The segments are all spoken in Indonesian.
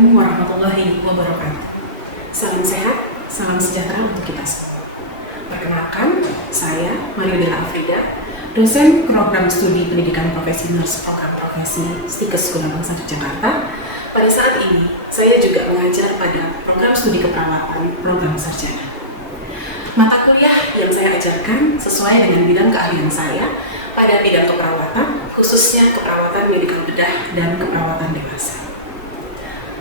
Assalamualaikum warahmatullahi wabarakatuh. Salam sehat, salam sejahtera untuk kita semua. Perkenalkan, saya Mario Della Afrida, dosen program studi pendidikan profesi nurse program profesi Stikes Gunabangsa Jakarta. Pada saat ini, saya juga mengajar pada program studi keperawatan program sarjana. Mata kuliah yang saya ajarkan sesuai dengan bidang keahlian saya pada bidang keperawatan, khususnya keperawatan medikal bedah dan keperawatan dewasa.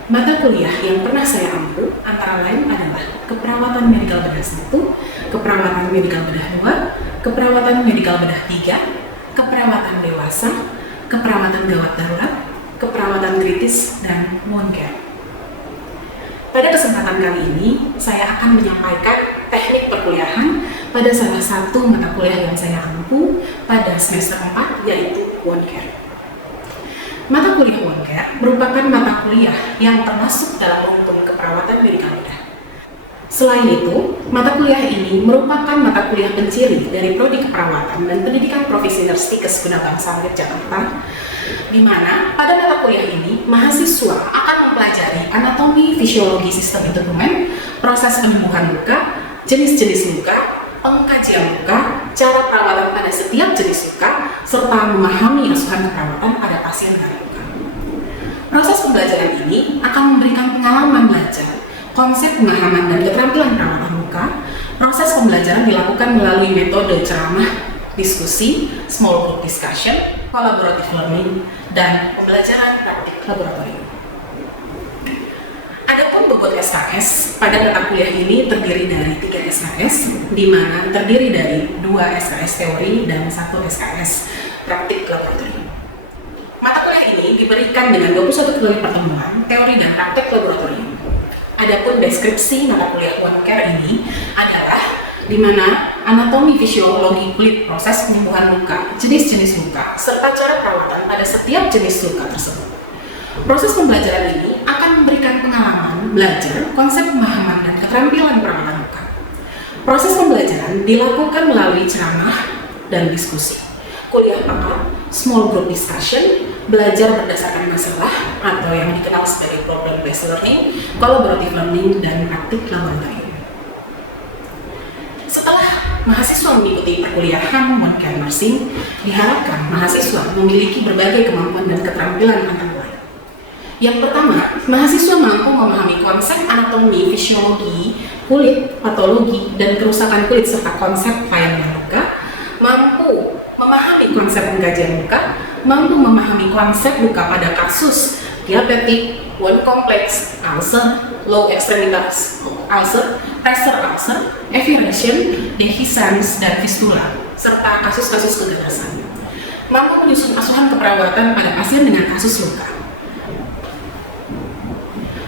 Mata kuliah yang pernah saya ampu antara lain adalah keperawatan medikal bedah 1, keperawatan medikal bedah 2, keperawatan medikal bedah 3, keperawatan dewasa, keperawatan gawat darurat, keperawatan kritis, dan wound care. Pada kesempatan kali ini, saya akan menyampaikan teknik perkuliahan pada salah satu mata kuliah yang saya ampu pada semester 4, yaitu wound care. Mata kuliah wound care merupakan mata kuliah yang termasuk dalam runtung keperawatan medikal bedah. Selain itu, mata kuliah ini merupakan mata kuliah penciri dari Prodi Keperawatan dan Pendidikan Profesi Nurse Stikes Gunabangsa Jakarta, di mana pada mata kuliah ini mahasiswa akan mempelajari anatomi fisiologi sistem integumen, proses penyembuhan luka, jenis-jenis luka, pengkajian luka, cara perawatan pada setiap jenis luka, serta memahami asuhan keperawatan pada pasien dengan luka. Proses pembelajaran ini akan memberikan pengalaman belajar, konsep pemahaman dan keterampilan perawatan luka. Proses pembelajaran dilakukan melalui metode ceramah, diskusi, small group discussion, collaborative learning, dan pembelajaran praktik laboratorium. Adapun bobot SKS pada mata kuliah ini terdiri dari 3 SKS, di mana terdiri dari 2 SKS teori dan 1 SKS praktik laboratorium. Mata kuliah ini diberikan dengan 21 kali pertemuan teori dan praktik laboratorium. Adapun deskripsi mata kuliah wound care ini adalah di mana anatomi fisiologi kulit, proses penyembuhan luka, jenis-jenis luka, serta cara perawatan pada setiap jenis luka tersebut. Proses pembelajaran ini akan memberikan pengalaman belajar, konsep pemahaman, dan keterampilan perawatan luka. Proses pembelajaran dilakukan melalui ceramah dan diskusi, kuliah pakar, small group discussion, belajar berdasarkan masalah atau yang dikenal sebagai problem based learning, collaborative learning, dan praktik laboratorium. Setelah mahasiswa mengikuti perkuliahan wound care nursing, diharapkan mahasiswa memiliki berbagai kemampuan dan keterampilan antara lain. Yang pertama, mahasiswa mampu memahami konsep anatomi, fisiologi, kulit, patologi, dan kerusakan kulit serta konsep pelayanan luka, mampu memahami konsep pengkajian luka, mampu memahami konsep luka pada kasus diabetik, wound complex, ulcer, low extremities ulcer, pressure ulcer, aviation, dehiscence, dan fistula, serta kasus-kasus keganasan. Mampu menyusun asuhan keperawatan pada pasien dengan kasus luka.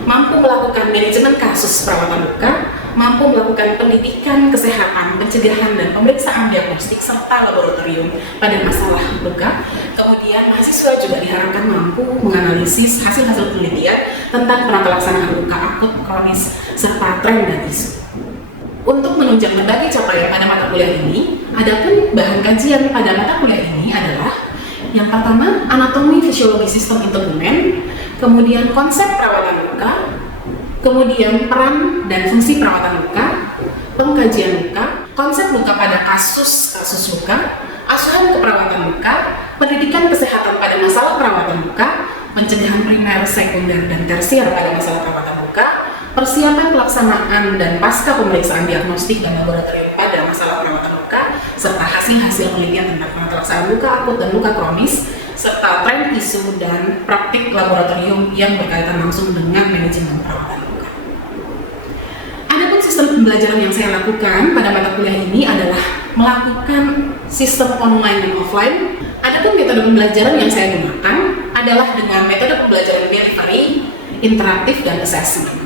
Mampu melakukan manajemen kasus perawatan luka, mampu melakukan pendidikan kesehatan, pencegahan, dan pemeriksaan diagnostik serta laboratorium pada masalah luka. Kemudian mahasiswa juga diharapkan mampu menganalisis hasil-hasil penelitian tentang penata laksanaan luka akut, kronis, serta tren dan isu. Untuk menunjang berbagai capaian pada mata kuliah ini, adapun bahan kajian pada mata kuliah ini adalah yang pertama, anatomi fisiologi sistem integumen, kemudian konsep perawatan luka, kemudian peran dan fungsi perawatan luka, pengkajian luka, konsep luka pada kasus luka, asuhan keperawatan luka, pendidikan kesehatan pada masalah perawatan luka, pencegahan primer, sekunder, dan tersier pada masalah perawatan luka, persiapan pelaksanaan dan pasca pemeriksaan diagnostik dan laboratorium pada masalah perawatan luka, serta hasil-hasil penelitian tentang penata laksanaan luka akut dan luka kronis, serta tren isu dan praktik laboratorium yang berkaitan langsung dengan manajemen perawatan luka. Adapun sistem pembelajaran yang saya lakukan pada mata kuliah ini adalah melakukan sistem online dan offline. Adapun metode pembelajaran yang saya gunakan adalah dengan metode pembelajaran delivery, interaktif, dan assessment.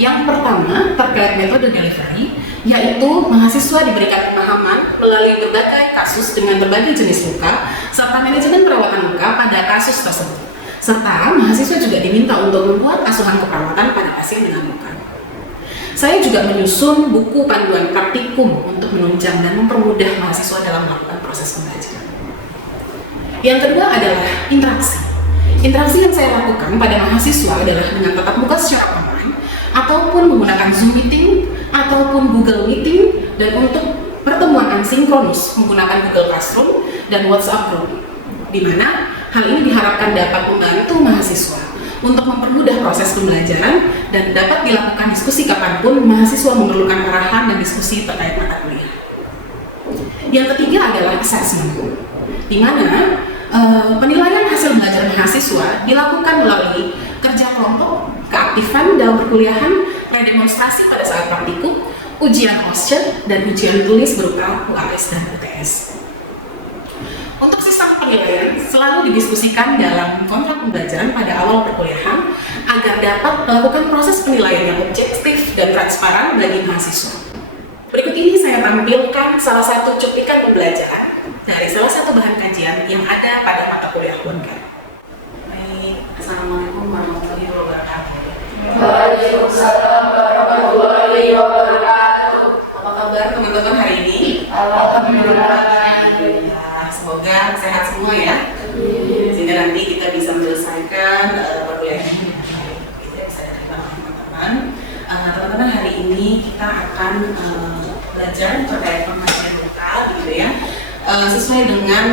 Yang pertama terkait metode delivery, yaitu mahasiswa diberikan pemahaman melalui berbagai kasus dengan berbagai jenis luka, serta manajemen perawatan luka pada kasus tersebut. Serta mahasiswa juga diminta untuk membuat asuhan keperawatan pada pasien dengan luka. Saya juga menyusun buku panduan praktikum untuk menunjang dan mempermudah mahasiswa dalam melakukan proses pembelajaran. Yang kedua adalah interaksi. Interaksi yang saya lakukan pada mahasiswa adalah dengan tatap muka secara online, ataupun menggunakan Zoom Meeting, ataupun Google Meeting, dan untuk pertemuan asinkronus menggunakan Google Classroom dan WhatsApp Group, di mana hal ini diharapkan dapat membantu mahasiswa untuk mempermudah proses pembelajaran dan dapat dilakukan diskusi kapanpun mahasiswa memerlukan arahan dan diskusi terkait mata kuliah. Yang ketiga adalah assessment, di mana penilaian hasil belajar mahasiswa dilakukan melalui kerja kelompok, keaktifan dalam perkuliahan, predemonstrasi pada saat praktikum, ujian OSCE, dan ujian tulis berupa UAS dan UTS. Untuk sistem penilaian selalu didiskusikan dalam kontrak pembelajaran pada awal perkuliahan agar dapat melakukan proses penilaian yang objektif dan transparan bagi mahasiswa. Berikut ini saya tampilkan salah satu cuplikan pembelajaran dari salah satu bahan kajian yang ada pada mata kuliah UNKAD. Baik, Assalamualaikum warahmatullahi wabarakatuh. Waalaikumsalam warahmatullahi wabarakatuh. Apa kabar teman-teman hari ini? Alhamdulillah. Semoga sehat semua ya, sehingga nanti kita bisa menyelesaikan perkuliahan ini. Kita bisa datang teman-teman. Teman-teman, hari ini kita akan belajar terkait pengajian luka, gitu ya, sesuai dengan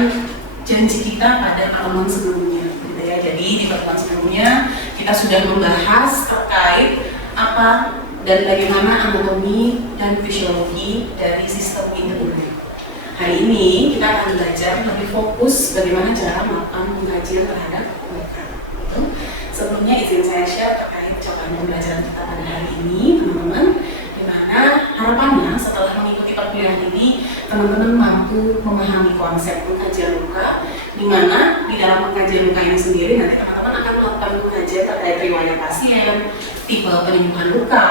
janji kita pada pertemuan sebelumnya, gitu ya. Jadi di pertemuan sebelumnya kita sudah membahas terkait apa dan bagaimana anatomi dan fisiologi dari sistem imun. Hari ini kita akan belajar lebih fokus bagaimana cara melakukan pengkajian terhadap luka. Sebelumnya izin saya share terkait jawaban pembelajaran kita pada hari ini, teman-teman, di mana harapannya setelah mengikuti perkuliahan ini, teman-teman mampu memahami konsep pengkajian luka, di mana di dalam pengkajian luka ini sendiri nanti teman-teman akan melakukan pengkajian terkait riwayat pasien, tipe penyembuhan luka,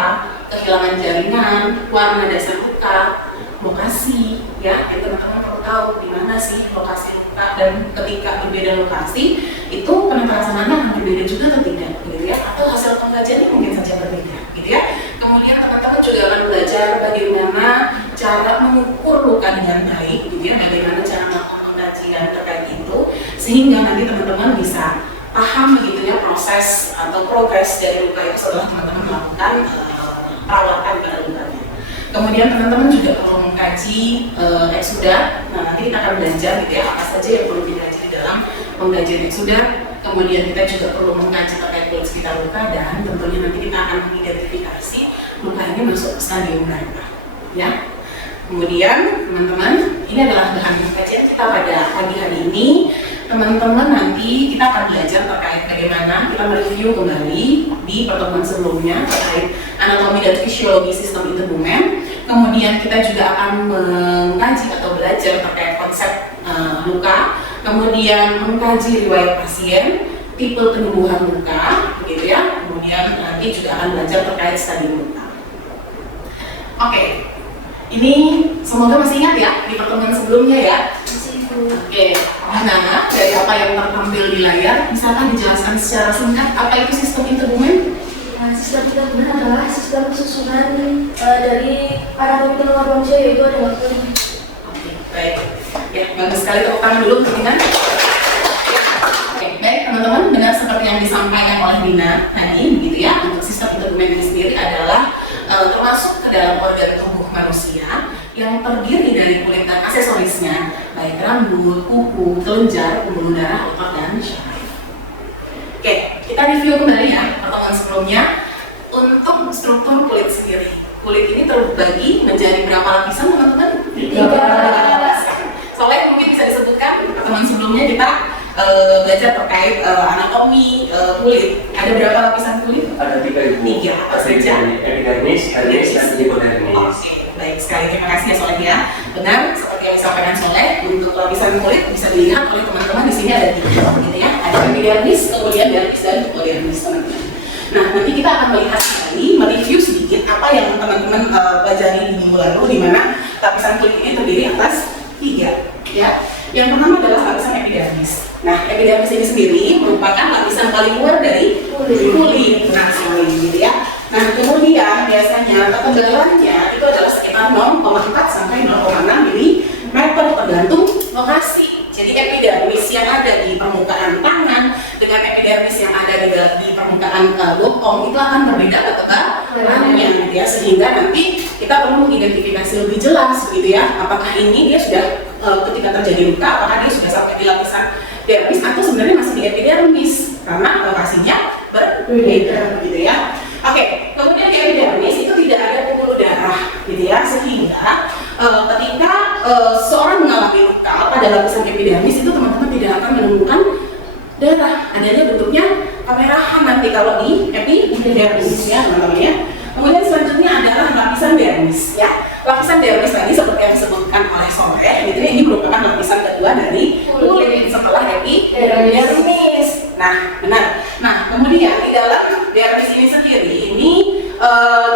kehilangan jaringan, warna dasar luka, lokasi, ya, teman-teman perlu tahu di mana sih lokasi luka, dan ketika berbeda lokasi itu penetarasannya akan berbeda juga atau tidak, gitu ya, atau hasil pengkajian mungkin saja berbeda, gitu ya. Kemudian teman-teman juga akan belajar bagaimana cara mengukur luka dengan baik, gitu ya, bagaimana cara melakukan pengkajian terkait itu, sehingga nanti teman-teman bisa paham begitu ya proses atau progres dari luka itu setelah teman-teman melakukan perawatan pada lukanya. Kemudian teman-teman juga perlu mengkaji eksudat. Nah, nanti kita akan belajar gitu ya apa saja yang perlu dikaji di dalam pengkajian eksudat. Kemudian kita juga perlu mengkaji terkait kulit sekitar luka, dan tentunya nanti kita akan mengidentifikasi luka ini masuk ke stadium berapa, ya. Kemudian teman-teman, ini adalah bahan pengkajian kita pada pagi hari ini. Teman-teman, nanti kita akan belajar terkait bagaimana kita mereview kembali di pertemuan sebelumnya terkait anatomi dan fisiologi sistem integumen. Kemudian kita juga akan mengkaji atau belajar terkait konsep luka, kemudian mengkaji riwayat pasien, tipe penyembuhan luka, begitu ya. Kemudian nanti juga akan belajar terkait stadium luka. Oke, ini semoga masih ingat ya di pertemuan sebelumnya ya. Oke, nah dari apa yang tertampil di layar, bisakah dijelaskan secara singkat apa itu sistem integumen? Sistem integumen adalah sistem susunan dari anatomi tulang manusia, yaitu ada waktu. Oke, baik. Ya, bagus sekali, tepuk tangan dulu teman-teman. Oke, baik teman-teman, benar seperti yang disampaikan oleh Dina tadi, begitu ya. Untuk sistem integumen ini sendiri adalah termasuk ke dalam organ tubuh manusia yang terdiri dari kulit dan aksesorisnya, baik rambut, kuku, kelenjar, pembuluh darah, otot, dan syaraf. Oke, kita review kembali ya pertemuan sebelumnya. Untuk struktur kulit sendiri, kulit ini terbagi menjadi berapa lapisan teman-teman? 3 lapisan. Soalnya mungkin bisa disebutkan pertemuan sebelumnya kita belajar terkait anatomi kulit. Ada berapa lapisan kulit? Ada 3 apa saja? Epidermis, dermis, dan hipodermis. Oke, baik sekali, terima kasih ya Soleh ya. Benar, seperti yang disampaikan Soleh, untuk lapisan kulit bisa dilihat oleh teman-teman di sini ada 3, gitu ya. Ada epidermis, kemudian dermis, dan hipodermis, teman-teman. Nah, nanti kita akan melihat kembali, mereview sedikit apa yang teman-teman pelajari di minggu lalu, di mana lapisan kulit ini terdiri atas 3, ya. Yang pertama adalah lapisan epidermis. Nah, epidermis ini sendiri merupakan lapisan paling luar dari kulit. Nah, sini gitu ya. Nah, kemudian biasanya ketebalannya itu adalah sekitar 0,4 sampai 0,6 mm tergantung lokasi. Jadi epidermis yang ada di permukaan tangan, dengan epidermis yang ada di permukaan bokong itu akan berbeda ketebalannya gitu ya, sehingga nanti kita perlu mengidentifikasi lebih jelas gitu ya, apakah ini dia sudah ketika terjadi luka, apakah dia sudah sampai di lapisan dermis atau sebenarnya masih di epidermis karena lokasinya berbeda gitu ya. Oke, kemudian di epidermis itu tidak ada pembuluh darah gitu ya, sehingga ketika seorang mengalami luka pada lapisan epidermis itu teman-teman tidak akan menemukan darah, adanya bentuknya kemerahan nanti kalau di epidermis ya teman-teman ya. Kemudian selanjutnya adalah lapisan dermis ya. Lapisan dermis tadi seperti yang disebutkan oleh Sore, gitu ya, ini merupakan lapisan kedua dari kulit setelah epidermis. Nah, benar. Nah, kemudian di dalam dermis ini sendiri ini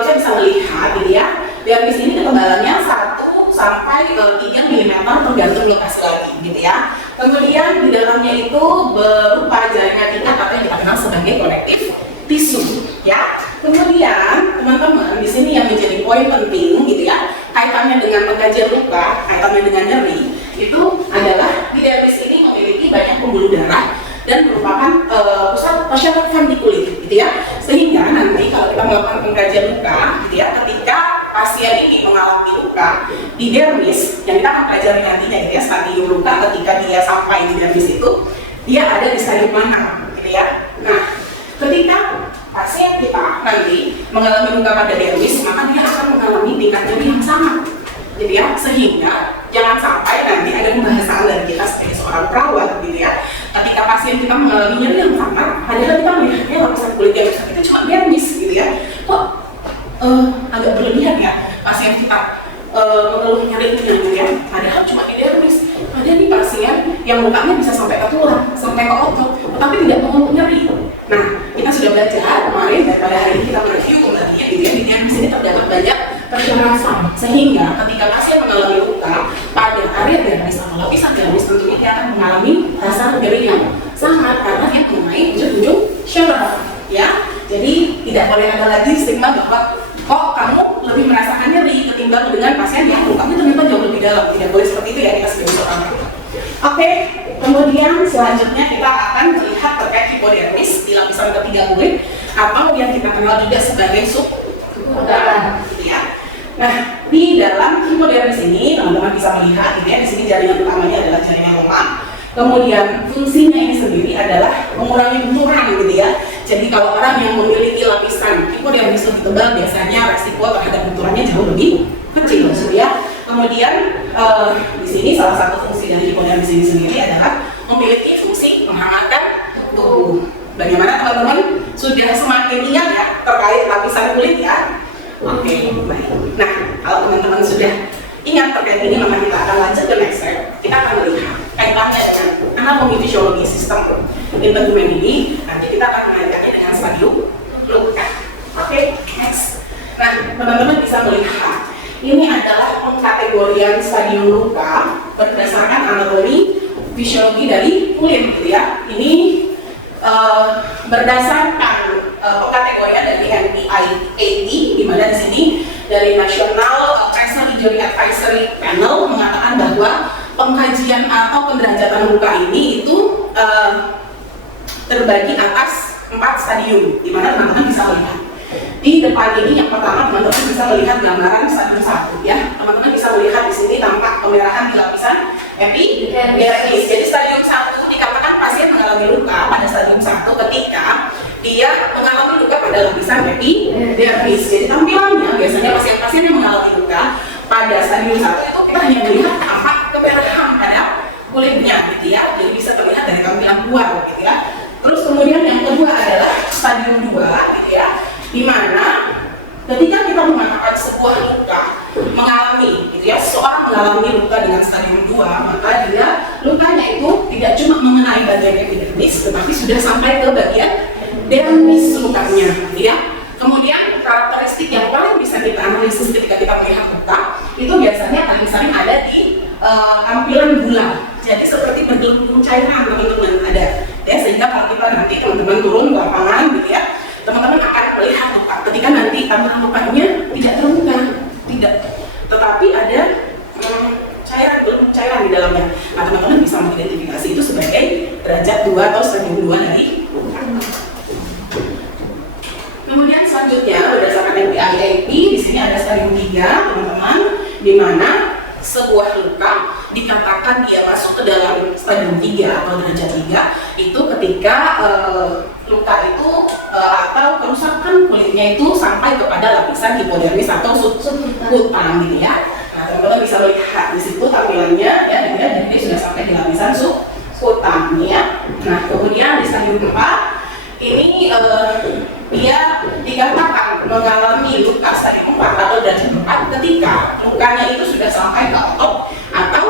kita bisa melihat gitu ya. Dermis ini ketebalannya 1 sampai 3 mm tergantung lokasi lagi gitu ya. Kemudian di dalamnya itu berupa jaringan ikat atau yang kita kenal sebagai konektif tisu ya. Kemudian teman-teman di sini yang menjadi poin penting gitu ya, kaitannya dengan pengkajian luka, kaitannya dengan nyeri itu adalah di dermis ini memiliki banyak pembuluh darah dan merupakan pusat persyarafan di kulit gitu ya, sehingga nanti kalau kita melakukan pengkajian luka gitu ya, ketika pasien ini mengalami luka di dermis yang kita akan pelajari nantinya gitu ya, stadium luka ketika dia sampai di dermis itu dia ada di stadium mana gitu ya. Nah, ketika pasien kita nanti mengalami luka pada dermis, maka dia akan mengalami tingkat nyeri yang sama gitu ya, sehingga jangan sampai nanti ada pembahasan dari kita sebagai seorang perawat gitu ya, ketika pasien kita mengalami nyeri yang sama padahal kita melihatnya lapisan kulit yang rusak itu cuma dermis gitu ya, kok agak berlebihan ya pasien kita mengeluh nyeri gitu ya, padahal cuma di dermis. Ada nih pasien yang lukanya bisa sampai ke tulang, sampai ke otot, tetapi tidak mengeluh nyeri. Nah, kita sudah belajar kemarin dan pada hari ini kita mereview kembali ya, di dermis ini terdapat banyak persyaratan, sehingga ketika pasien mengalami luka pada area dermis atau lapisan dermis tentunya dia akan mengalami rasa nyeri yang sangat karena dia mengenai ujung-ujung syaraf ya. Jadi tidak boleh ada lagi stigma bahwa kok kamu lebih merasakan nyeri ketimbang dengan pasien yang lukanya ternyata jauh lebih dalam. Tidak boleh seperti itu ya kita sebagai seorang perawat. Oke, kemudian selanjutnya kita akan melihat terkait hipodermis di lapisan ketiga kulit atau yang kita kenal juga sebagai subkutan ya. Nah, di dalam hipodermis ini teman-teman bisa melihat gitu ya, di sini jaringan utamanya adalah jaringan lemak. Kemudian fungsinya ini sendiri adalah mengurangi benturan gitu ya. Jadi kalau orang yang memiliki lapisan hipodermis lebih tebal biasanya resiko terhadap benturannya jauh lebih kecil gitu ya. Kemudian di sini salah satu fungsi dari hipodermis ini sendiri adalah memiliki fungsi menghangatkan tubuh. Bagaimana teman-teman? Sudah semakin ingat ya terkait lapisan kulit ya? Oke, baik. Nah, kalau teman-teman sudah ingat terkait ini, maka kita akan lanjut ke next step. Kita akan melihat kaitannya dengan anatomi fisiologi sistem integumen ini. Nanti kita akan mengaitkannya dengan stadium luka. Oke, next. Nah, teman-teman bisa melihat ini adalah pengkategorian stadium luka berdasarkan anatomi fisiologi dari kulit, gitu ya. Ini berdasarkan pengkategorian dari NPI-AD, di mana di sini dari National Pressure Injury Advisory Panel mengatakan bahwa pengkajian atau penderajatan luka ini itu terbagi atas 4 stadium, di mana teman-teman bisa melihat. Di depan ini yang pertama teman-teman bisa melihat gambaran stadium 1 ya. Teman-teman bisa melihat di sini tampak kemerahan di lapisan epidermis. Jadi stadium 1 dikatakan pasien mengalami luka pada stadium 1 ketika dia mengalami luka pada lapisan epidermis. Jadi tampilannya biasanya pasien-pasien yang mengalami luka pada stadium 1 itu kita hanya melihat tampak kemerahan pada kulitnya gitu ya. Jadi bisa terlihat dari tampilan luar gitu ya. Terus kemudian yang kedua adalah stadium 2 gitu ya, di mana ketika kita mengatakan sebuah luka mengalami gitu ya, seseorang mengalami luka dengan stadium 2, maka dia lukanya itu tidak cuma mengenai bagian epidermis tetapi sudah sampai ke bagian dermis lukanya gitu ya. Kemudian karakteristik yang paling bisa kita analisis ketika kita melihat luka itu biasanya paling sering ada di tampilan bulan. Jadi seperti bergelembung cairan teman-teman ada ya, sehingga kalau kita nanti teman-teman turun ke lapangan gitu ya, teman-teman akan melihat luka ketika nanti tampilan lukanya tidak terbuka, tidak, tetapi ada cairan, gelembung cairan di dalamnya. Nah, teman-teman bisa mengidentifikasi itu sebagai derajat derajat 2 atau stadium 2 dari luka. Kemudian selanjutnya berdasarkan MPI-AP di sini ada stadium 3 teman-teman, di mana sebuah luka dikatakan dia masuk ke dalam stadium 3 atau derajat 3 itu ketika luka itu atau kerusakan kulitnya itu sampai kepada lapisan hipodermis atau subkutan gitu ya. Nah, teman-teman bisa melihat di situ tampilannya ya, dia sudah sampai di lapisan subkutan ya. Nah, kemudian di stadium 4 ini dia dikatakan mengalami luka stadium 4 atau derajat 4 ketika lukanya itu sudah sampai ke otot atau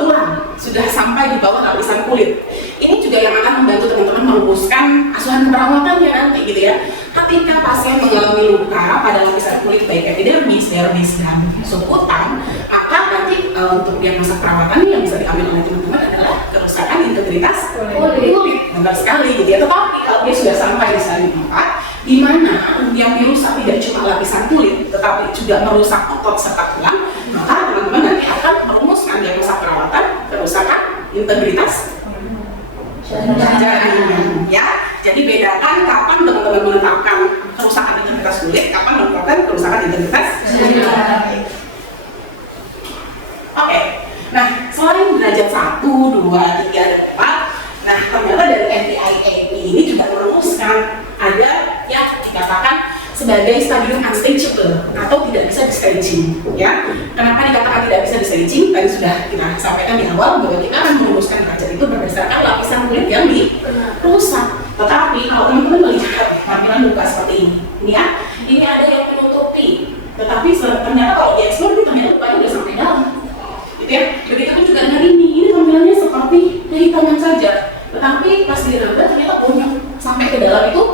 tulang, sudah sampai di bawah lapisan kulit. Ini juga yang akan membantu teman-teman merumuskan asuhan perawatannya nanti gitu ya. Ketika pasien mengalami luka pada lapisan kulit baik epidermis, dermis, dan subkutan, maka nanti untuk diagnosa perawatan yang bisa diambil oleh teman-teman adalah kerusakan integritas kulit. Benar sekali gitu ya. Tetapi kalau dia sudah sampai di stadium 4, di mana yang dirusak tidak cuma lapisan kulit, tetapi juga merusak otot serta tulang, maka teman-teman nanti akan merumuskan diagnosa perawatan kerusakan integritas jaringan ya. Jadi bedakan kapan teman-teman menetapkan kerusakan integritas kulit, kapan menetapkan kerusakan integritas jaringan. Oke. Nah, selain derajat 1, 2, 3, dan 4, nah ternyata dari MPI-AP ini juga merumuskan ada yang dikatakan sebagai stadium unstageable atau tidak bisa di-staging ya. Kenapa dikatakan tidak bisa di-staging? Tadi sudah kita sampaikan di awal bahwa kita akan merumuskan derajat itu berdasarkan lapisan kulit yang dirusak. Tetapi kalau teman-teman melihat tampilan luka seperti ini ya, ini ada yang menutupi. Tetapi ternyata kalau di explore ternyata lukanya sudah sampai dalam. Gitu ya. Begitu pun juga dengan ini tampilannya seperti kehitaman saja. Tetapi pas diraba ternyata bonyok sampai ke dalam itu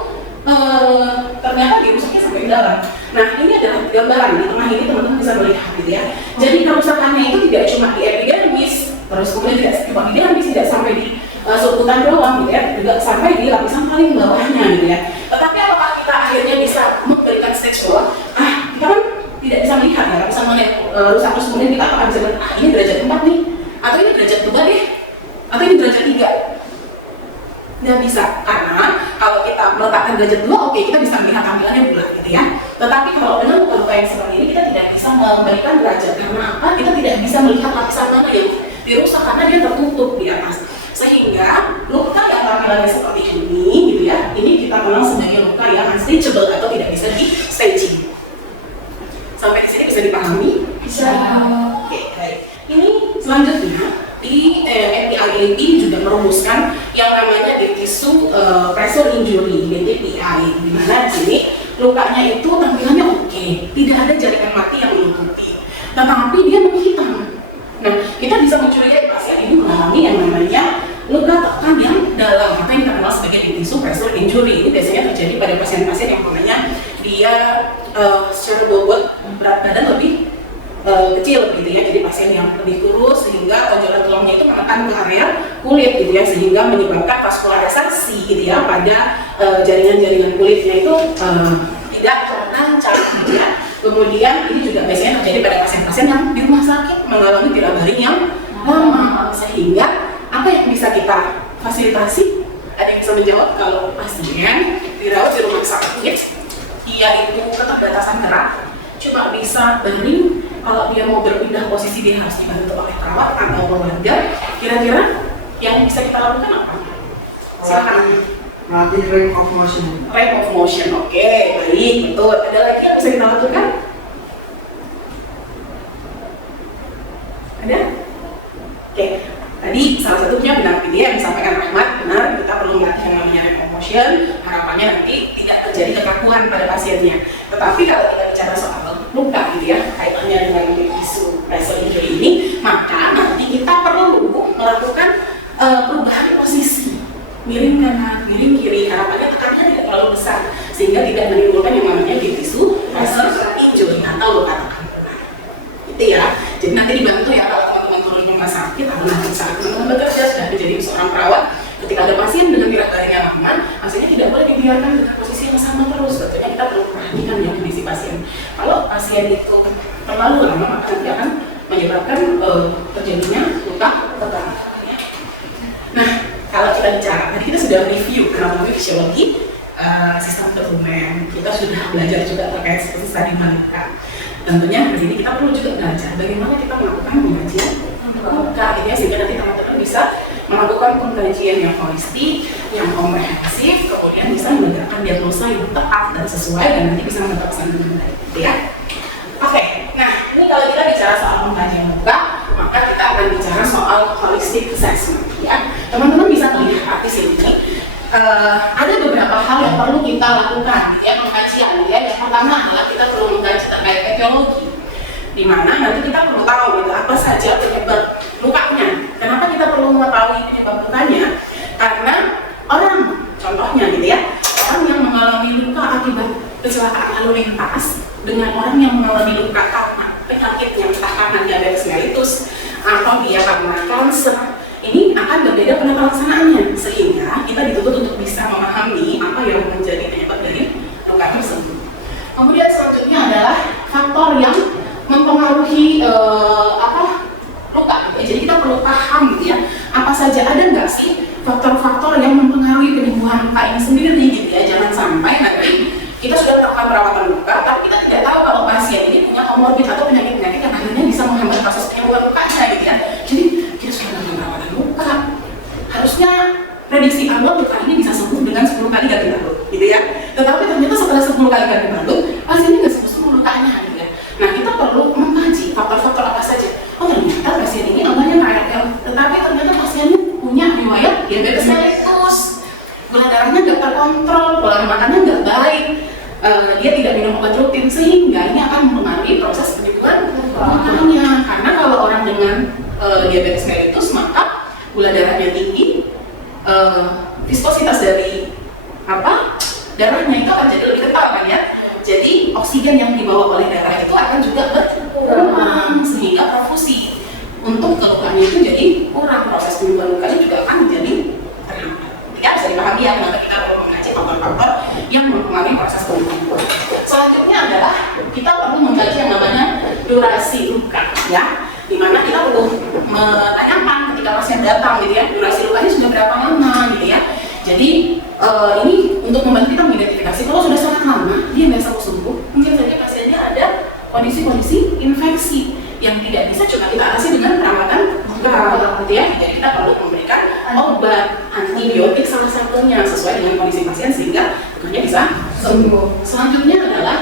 ternyata dirusaknya sampai ke dalam. Nah, ini adalah gambaran di tengah ini teman-teman bisa melihat gitu ya. Jadi kerusakannya itu tidak cuma di epidermis, terus kemudian tidak cuma di dermis, tidak sampai di subkutan doang gitu ya, juga sampai di lapisan paling bawahnya gitu ya. Tetapi apakah kita akhirnya bisa memberikan stage bahwa kita kan tidak bisa melihat ya lapisan mana yang rusak, terus kemudian kita akan bisa bilang ini derajat 4 nih, atau ini derajat 2 deh, atau ini derajat 3. Nggak bisa, karena kalau kita meletakkan derajat 2, oke, kita bisa melihat tampilannya bulat gitu ya. Tetapi kalau dengan luka-luka yang seperti ini, kita tidak bisa memberikan derajat. Karena apa? Kita tidak bisa melihat lapisan mana yang dirusak karena dia tertutup di atas. Sehingga luka yang tampilannya seperti ini gitu ya, ini kita kenal sebagai luka yang unstageable atau tidak bisa di-staging. Sampai di sini bisa dipahami? Bisa. Oke, baik. Ini selanjutnya di MPI-AP juga merumuskan yang namanya diffuse pressure injury (DPI), di mana di sini lukanya itu tampilannya oke, tidak ada jaringan mati yang menutupi, tetapi dia menghitam. Nah, kita bisa mencurigai pasien ini mengalami yang namanya luka tekan yang dalam atau yang kita kenal sebagai diffuse pressure injury. Ini biasanya terjadi pada pasien-pasien yang namanya dia secara bobot berat badan lebih kecil gitu ya, jadi pasien yang lebih kurus sehingga tonjolan tulangnya itu menekan ke area kulit gitu ya, sehingga menyebabkan vaskularisasi gitu ya pada jaringan-jaringan kulitnya itu tidak lancar gitu ya. Kemudian ini juga biasanya terjadi pada pasien-pasien yang di rumah sakit mengalami tirak baring yang lama, sehingga apa yang bisa kita fasilitasi? Ada yang bisa menjawab kalau pasien dirawat di rumah sakit dia itu keterbatasan gerak, cuma bisa baring. Kalau dia mau berpindah posisi dia harus dibantu oleh perawat atau keluarga. Kira-kira yang bisa kita lakukan apa? Silakan. Melatih range of motion. Range of motion, oke, baik, betul. Ada lagi yang bisa kita lakukan? Ada? Oke, tadi salah satunya benar gitu ya, yang disampaikan Rahmat, benar, kita perlu melatih yang namanya range of motion. Harapannya nanti tidak terjadi kekakuan pada pasiennya. Tetapi kalau kita bicara soal luka gitu ya, kaitannya dengan isu pressure injury ini, maka nanti kita perlu melakukan perubahan posisi, miring kanan, miring kiri. Harapannya tekanannya tidak terlalu besar sehingga tidak menimbulkan yang namanya isu pressure injury atau luka tekan. Itu ya. Jadi nanti dibantu ya kalau teman-teman turun rumah sakit atau nanti saat teman-teman bekerja sudah menjadi seorang perawat, ketika ada pasien dengan tirak baring yang aman, pasiennya tidak boleh dibiarkan dengan posisi yang sama terus. Tentunya kita perlu perhatikan ya kondisi pasien. Kalau pasien itu terlalu lama, maka nanti akan menyebabkan terjadinya luka tekan. Nah, kalau kita sudah review anatomi fisiologi sistem keturunan. Kita sudah belajar juga terkait seperti tadi Malika. Tentunya di sini kita perlu juga belajar bagaimana kita melakukan pengkajian luka, gitu ya, sehingga nanti teman-teman bisa melakukan pengkajian yang holistik, yang komprehensif, kemudian bisa menegakkan diagnosa yang tepat dan sesuai, dan nanti bisa mendapatkan dengan baik, gitu ya. Oke, nah ini kalau kita bicara soal pengkajian luka, maka kita akan bicara soal holistic assessment, ya. Teman-teman bisa melihat di sini ada beberapa hal yang perlu kita lakukan, ya, pengkajian, ya. Yang pertama adalah kita perlu mengkaji terkait etiologi, di mana nanti kita perlu tahu gitu, apa saja penyebab lukanya. Kenapa kita perlu mengetahui penyebab lukanya? Karena orang, contohnya gitu ya, orang yang mengalami luka akibat kecelakaan lalu lintas dengan orang yang mengalami luka karena penyakit yang entah karena diabetes mellitus atau dia karena kanker, ini akan berbeda penelaksanaannya, sehingga kita dituntut untuk bisa memahami apa yang menjadi penyebab dari luka tersebut. Kemudian selanjutnya adalah faktor yang mempengaruhi luka. Jadi kita perlu paham gitu ya, apa saja, ada nggak sih faktor-faktor yang mempengaruhi penyembuhan luka ini sendiri gitu ya. Jangan sampai nanti kita sudah melakukan perawatan luka, tapi kita tidak tahu kalau pasien ini punya komorbid atau penyakit-penyakit yang akhirnya bisa menghambat proses penyembuhan lukanya gitu ya. Jadi kita sudah melakukan perawatan luka, harusnya prediksi awal luka ini bisa sembuh dengan 10 kali ganti balut gitu ya. Tetapi ternyata setelah 10 kali ganti balut, pasien ini nggak sembuh lukanya gitu ya. Nah, kita perlu mengkaji faktor-faktor apa saja. Oh, ternyata pasien ini awalnya KRL, tetapi ternyata pasiennya punya riwayat diabetes mellitus, gula darahnya nggak terkontrol, pola makannya nggak baik, dia tidak minum obat rutin, sehingga ini akan mempengaruhi proses penyembuhan lukanya. Karena kalau orang dengan diabetes mellitus, maka gula darahnya tinggi, viskositas dari darahnya itu akan jadi lebih kental kan ya. Jadi oksigen yang dibawa oleh darah itu akan juga berkurang, sehingga perfusi untuk lukanya itu jadi kurang, proses penyembuhan lukanya juga akan menjadi terhambat. Ya, bisa dipahami ya kenapa kita perlu mengkaji faktor-faktor yang mempengaruhi proses penyembuhan. Selanjutnya adalah kita perlu mengkaji yang namanya durasi luka, ya, dimana kita perlu menanyakan ketika pasien datang gitu ya, durasi lukanya sudah berapa lama gitu ya. Jadi ini untuk membantu kita mengidentifikasi kalau sudah sangat lama dia nggak sembuh, mungkin saja pasiennya ada kondisi-kondisi infeksi yang tidak bisa cuma kita atasi dengan perawatan luka, gitu ya. Jadi kita perlu memberikan obat antibiotik salah satunya sesuai dengan kondisi pasien sehingga lukanya bisa sembuh. Selanjutnya adalah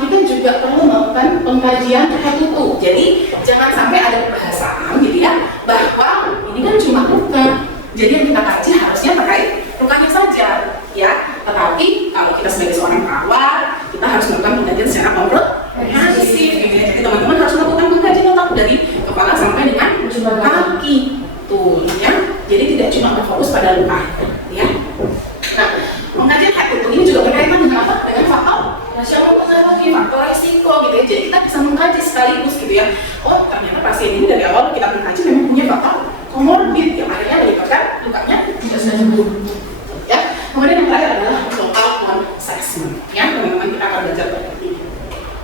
kita juga perlu melakukan pengkajian head to toe. Jadi jangan sampai ada pembahasan gitu ya bahwa ini kan cuma luka. Jadi yang kita kaji harusnya terkait lukanya saja, ya. Tetapi kalau kita sebagai seorang perawat, kita harus melakukan pengkajian secara komprehensif. Jadi teman-teman harus melakukan pengkajian total dari kepala sampai dengan kaki, tuh, ya. Jadi tidak cuma berfokus pada luka, ya. Nah, pengkajian head to toe ini juga berkaitan dengan apa? Dengan faktor yang mempengaruhi faktor risiko, gitu ya. Jadi kita bisa mengkaji sekaligus, gitu ya. Oh, ternyata pasien ini dari awal kita mengkaji memang punya faktor komorbid yang akhirnya menyebabkan lukanya tidak bisa sembuh. Ya, kemudian yang terakhir adalah total one assessment. Ya, teman-teman kita akan belajar tentang ini.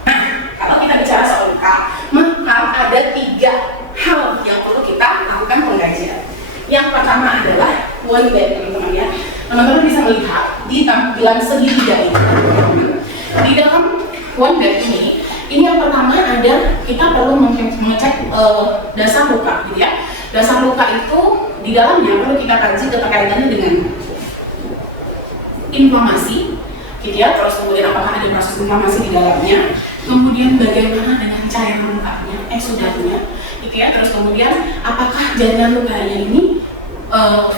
Nah, kalau kita bicara soal luka, maka ada 3 hal yang perlu kita lakukan pengkajian. Yang pertama adalah wound-bed, teman-teman ya. Teman-teman bisa melihat di tampilan segitiga ini. Di dalam wound-bed ini yang pertama ada kita perlu mengecek dasar luka, gitu ya. Dasar luka itu di dalamnya perlu kita kaji keterkaitannya dengan inflamasi, gitu ya. Terus kemudian apakah ada proses inflamasi di dalamnya, kemudian bagaimana dengan cairan lukanya, eksudatnya, gitu ya. Terus kemudian apakah jaringan lukanya ini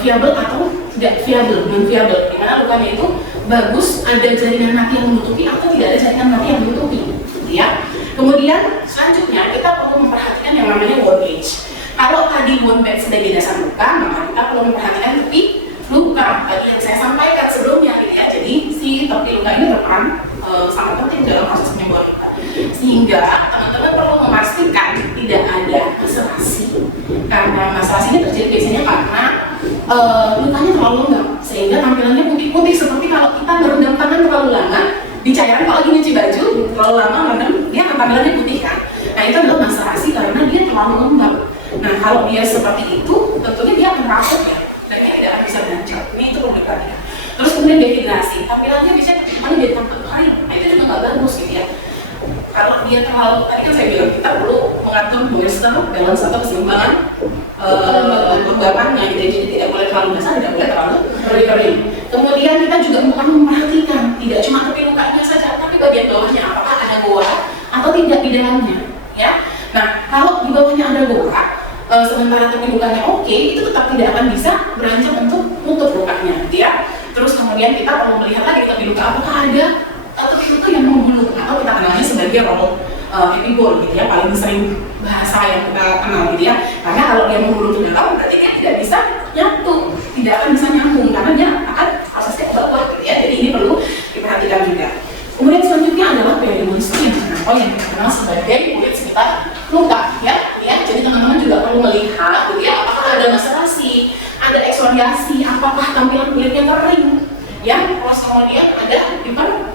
viabel atau tidak viabel, non viabel, di mana lukanya itu bagus, ada jaringan mati yang menutupi atau tidak ada jaringan mati yang menutupi, gitu ya. Kemudian selanjutnya kita perlu memperhatikan yang namanya wound age. Kalau tadi wound bed sebagai dasar luka, maka kita perlu memperhatikan tepi luka. Tadi yang saya sampaikan sebelumnya, gitu ya. Jadi si tepi luka ini berperan sangat penting dalam proses penyembuhan luka. Sehingga teman-teman perlu memastikan tidak ada maserasi. Karena maserasi ini terjadi biasanya karena lukanya terlalu lenggang, sehingga tampilannya putih-putih seperti kalau kita merendam tangan terlalu lama di cairan. Kalau lagi nyuci baju terlalu lama merendam, dia akan tampilannya putih kan. Nah, itu adalah maserasi karena dia terlalu lembab. Nah, kalau dia seperti itu, tentunya dia akan rapuh ya, dan dia tidak akan bisa beranjak. Ini itu perlu kita kemudian dehidrasi, tampilannya bisa mana jadi tampak kering, nah itu juga nggak bagus gitu ya. Kalau dia terlalu, tadi kan saya bilang kita perlu mengatur moisture, balance atau keseimbangan kelembabannya gitu ya. Jadi tidak boleh terlalu basah, tidak boleh terlalu kering. Kemudian kita juga akan memperhatikan tidak cuma tepi lukanya saja, tapi bagian bawahnya apakah ada goa atau tidak di dalamnya, ya. Nah, kalau di bawahnya ada goa, sementara tepi lukanya oke, itu tetap tidak akan bisa beranjak untuk nutup lukanya, gitu ya. Terus kemudian kita perlu melihat lagi tepi luka apakah ada tepi luka yang menggulung atau kita kenalnya sebagai roll epigol, gitu ya. Paling sering bahasa yang kita kenal, gitu ya. Karena kalau dia menggulung ke dalam, berarti dia tidak bisa nyatu, tidak akan bisa nyambung karena dia akan prosesnya ke bawah, gitu ya. Jadi ini perlu diperhatikan juga. Kemudian selanjutnya adalah perimonstrum atau yang kita kenal sebagai kulit sekitar luka, ya. Jadi teman-teman juga perlu melihat, gitu ya, apakah ada maserasi, ada eksfoliasi, apakah tampilan kulitnya kering, ya. Terus kemudian ada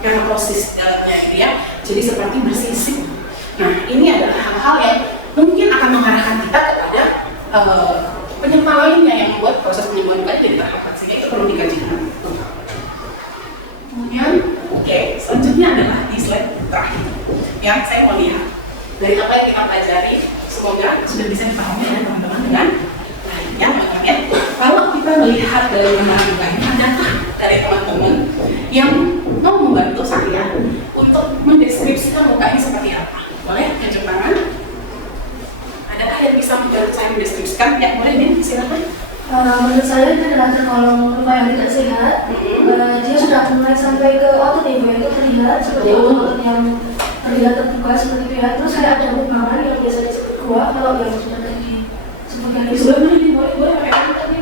keratosis dalamnya, gitu ya. Jadi seperti bersisik. Nah, ini adalah hal-hal yang mungkin akan mengarahkan kita kepada penyebab lainnya yang membuat proses penyembuhan luka jadi terhambat, sehingga itu perlu dikaji. Kemudian, selanjutnya adalah di slide terakhir yang saya mau lihat dari apa yang kita pelajari, semoga sudah bisa dipahami oleh teman-teman dengan baik, ya teman-teman ya. Kalau kita melihat dari gambaran luka ini, adakah dari teman-teman yang mau membantu saya untuk mendeskripsikan luka ini seperti apa? Boleh tunjuk tangan? Adakah yang bisa membantu saya mendeskripsikan? Ya, boleh Din, silakan. Menurut saya itu adalah tergolong luka yang tidak sehat. Dia sudah mulai sampai ke otot ibu, itu terlihat seperti otot yang terlihat terbuka seperti itu ya. Terus ada hubungan yang biasa disebut gua, kalau yang sudah tadi sebutkan di sebelumnya ini boleh pakai apa tadi?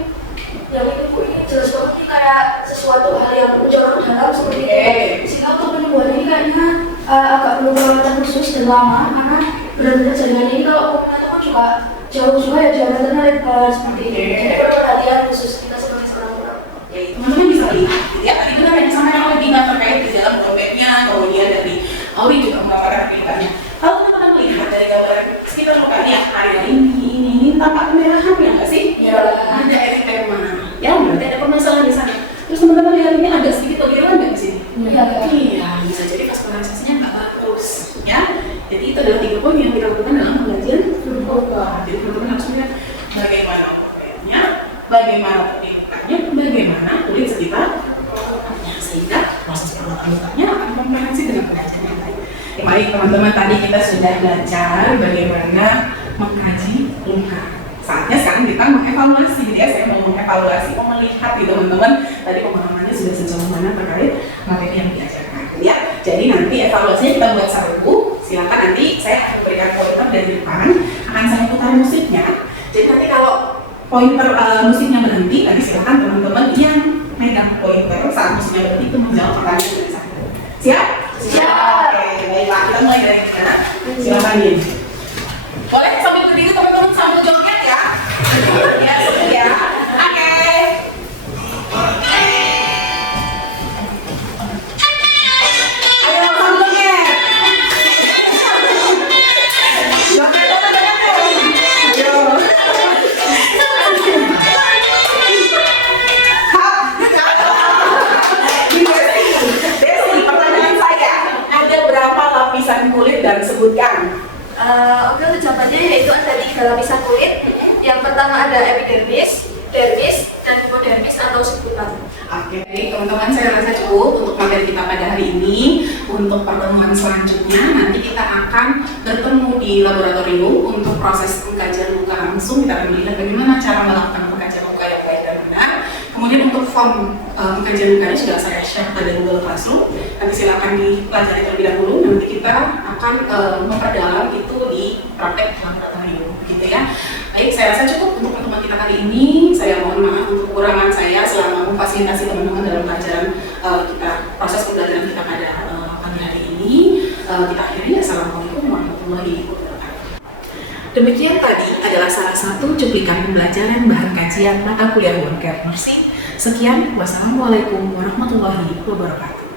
Yang itu ini jelas banget ini kayak sesuatu hal yang mencolok ke dalam seperti itu. Sehingga untuk penyembuhan ini kayaknya agak perlu perawatan khusus dan lama, karena benar-benar jaringan ini kalau peminat itu kan juga jauh juga ya, diameternya lebar seperti itu. Jadi perlu perhatian khusus kita sebagai seorang orang. Ya, teman-teman bisa lihat, ya tadi benar yang disampaikan oleh Dina terkait di dalam dompetnya, kemudian dari Auri juga menggambarkan aktivitasnya. Kalau teman-teman melihat dari gambaran sekitar lukanya, area ini tampak kemerahan ya nggak sih? Ya, ada eritema. Ya, berarti ada permasalahan di sana. Terus teman-teman lihat ini agak sedikit kebiruan nggak di sini? Iya, bisa jadi vaskularisasinya nggak bagus, ya. Jadi itu adalah 3 poin yang kita lakukan dalam pengajian luka. Jadi teman-teman harus melihat bagaimana lukanya, bagaimana tepi lukanya, bagaimana kulit sekitar lukanya, sehingga proses perawatan lukanya akan komprehensif dengan pengajian yang lain. Mari teman-teman, tadi kita sudah belajar bagaimana mengkaji luka. Saatnya sekarang kita mengevaluasi, gitu ya. Saya mau mengevaluasi, mau melihat di teman-teman tadi pemahamannya sudah sejauh mana terkait materi yang diajarkan, ya. Jadi nanti evaluasinya kita buat satu. Silakan nanti saya akan berikan pointer dari depan, akan saya putar musiknya. Jadi nanti kalau pointer musiknya berhenti, nanti silakan teman-teman yang megang pointer saat musiknya berhenti itu menjawab pertanyaan dari saya. Siap? Siap. Oke, baiklah, kita mulai dari mana? Silakan Yin. Boleh sambil berdiri teman-teman sambil joget ya? Ya, ya. Oke. Ayo sambil joget. Joget, joget. Ayo. Desi, pertanyaan saya, ada berapa lapisan kulit dan sebutkan? Oke, untuk jawabannya yaitu ada 3 lapisan kulit. Yang pertama ada epidermis, dermis, dan hipodermis atau sebutan. Oke, teman-teman, saya rasa cukup untuk materi kita pada hari ini. Untuk pertemuan selanjutnya, nanti kita akan bertemu di laboratorium untuk proses pengkajian luka langsung. Kita akan melihat bagaimana cara melakukan pengkajian luka yang baik dan benar. Kemudian untuk form pengkajian lukanya sudah saya share pada Google Classroom. Nanti silakan dipelajari terlebih dahulu. Nanti kita akan memperdalam itu di praktek laboratorium, gitu ya. Baik, saya rasa cukup untuk pertemuan kita kali ini. Saya mohon maaf untuk kekurangan saya selama memfasilitasi teman-teman dalam pelajaran kita, proses pembelajaran kita pada pagi hari ini. Kita akhiri. Assalamualaikum warahmatullahi wabarakatuh. Demikian tadi adalah salah satu cuplikan pembelajaran bahan kajian mata kuliah One Care Nursing. Sekian, wassalamualaikum warahmatullahi wabarakatuh.